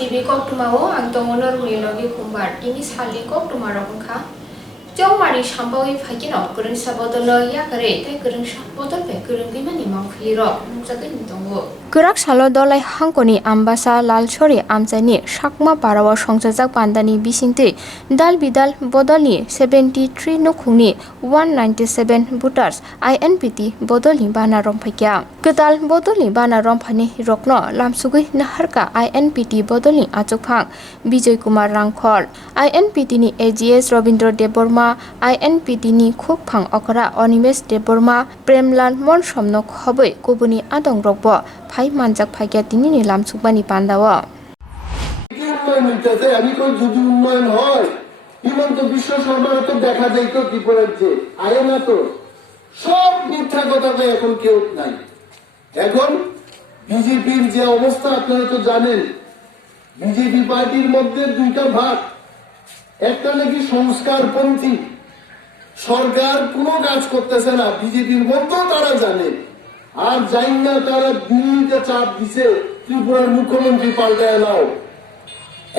TV kok tumawo ang tongonor logi kumbar ini sali kok tumarong ka jauh mari sampai fakin ok kurang sabodolo ya kare tai kurang sabodol pe kurang gimana mau hiro nungsakin tunggu Gerak salo Dhalai Hankhorni Ambassa Lalchari Amchai ni sakma parawa songjajak bandani bisingtwi dal bidal bodolni 73 Nukhugni 197 voters Inpt bodolni bana romphaikia Kedal bodolni bana romphani rokno lamsugui naharka Inpt bodolni achukphang Bijay Kumar Hankhor Inpt ni AGS Robindra Deborma Inpt ni khukphang okra Onimesh Deborma Premlal Monsomno khoboi kubuni adong rokbo ফাই মানজাক ফাইকিয়া তিনি নিলাম সুবানি পান্দাওয়া উন্নয়ন হইতেছে আমি কোন যদি উন্নয়ন হয় হিমন্ত বিশ্ব শর্মার তো দেখা যাইতো ত্রিপুরার যে আয় না তো সব মিথ্যা কথাতে এখন কেউ নাই এখন বিজেপির যে অবস্থা আপনারা তো জানেন বিজেপি পার্টির মধ্যে দুইটা ভাগ একটা নাকি সংস্কারপন্থী সরকার কোনো কাজ করতেছে না বিজেপির মধ্যেও তারা জানে আর যাই না তারা দিল্লিতে চাপ দিছে ত্রিপুরার মুখ্যমন্ত্রী পাল্টায় নাও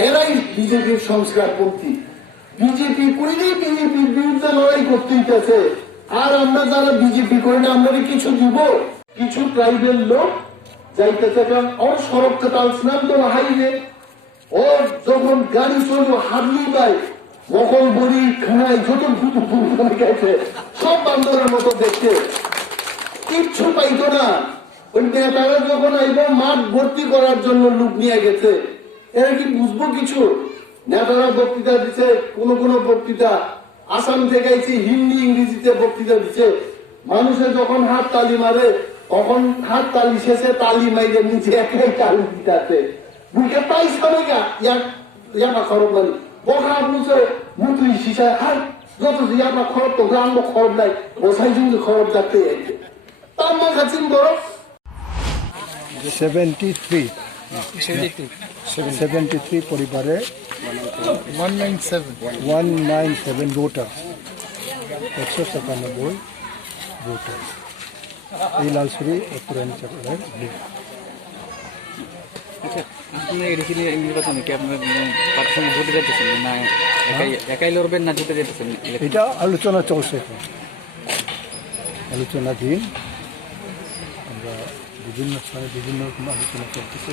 এরাই বিজেপির সংস্কারপন্থী বিজেপি কইলেই বিজেপির বিরুদ্ধে লড়াই করতে হইতেছে আর আমরা যারা বিজেপি করি না আমরা কিছু দিব কিছু ট্রাইবেল লোক যাইতেছে কারণ ওর সড়কটা টালছিলাম তো হাইওয়ে ও যখন গাড়ি চলবো হারলি বাই মকল বড়ি খানায় যত গেছে সব বান্দরের মতো দেখতে কিচ্ছু পাইতো না ওই নেতারা যখন আইব মাঠ ভর্তি করার জন্য লোক নিয়ে গেছে এরা কি বুঝবো কিছু নেতারা বক্তৃতা দিচ্ছে কোন বক্তৃতা আসাম থেকে আইছি হিন্দি ইংরেজিতে বক্তৃতা দিচ্ছে মানুষের যখন হাত তালি মারে তখন হাত তালি শেষে তালি মাইরে নিচে একটাই তালি দিতে বুকে পাইছা নাকি ইয়ামা খরব মানে বখা বুঝে মুতুই শিশা হাই যত ইয়ামা খরব তো গ্রাম খরব নাই বসাই কিন্তু খরব যাতে 73 পরিবারে 197 ভোটার 197 ভোটার এই লালছড়ি উত্তরাঞ্চলের আচ্ছা আপনি এডিসিলি নির্বাচনে কি আপনার পার্সোনাল ভোটে যেতেছেন না একাই লড়বেন না জিতে যেতেছেন এটা আলোচনা চলছে এখন আলোচনাধীন আমরা বিভিন্ন স্থানে বিভিন্ন রকম আলোচনা করতেছি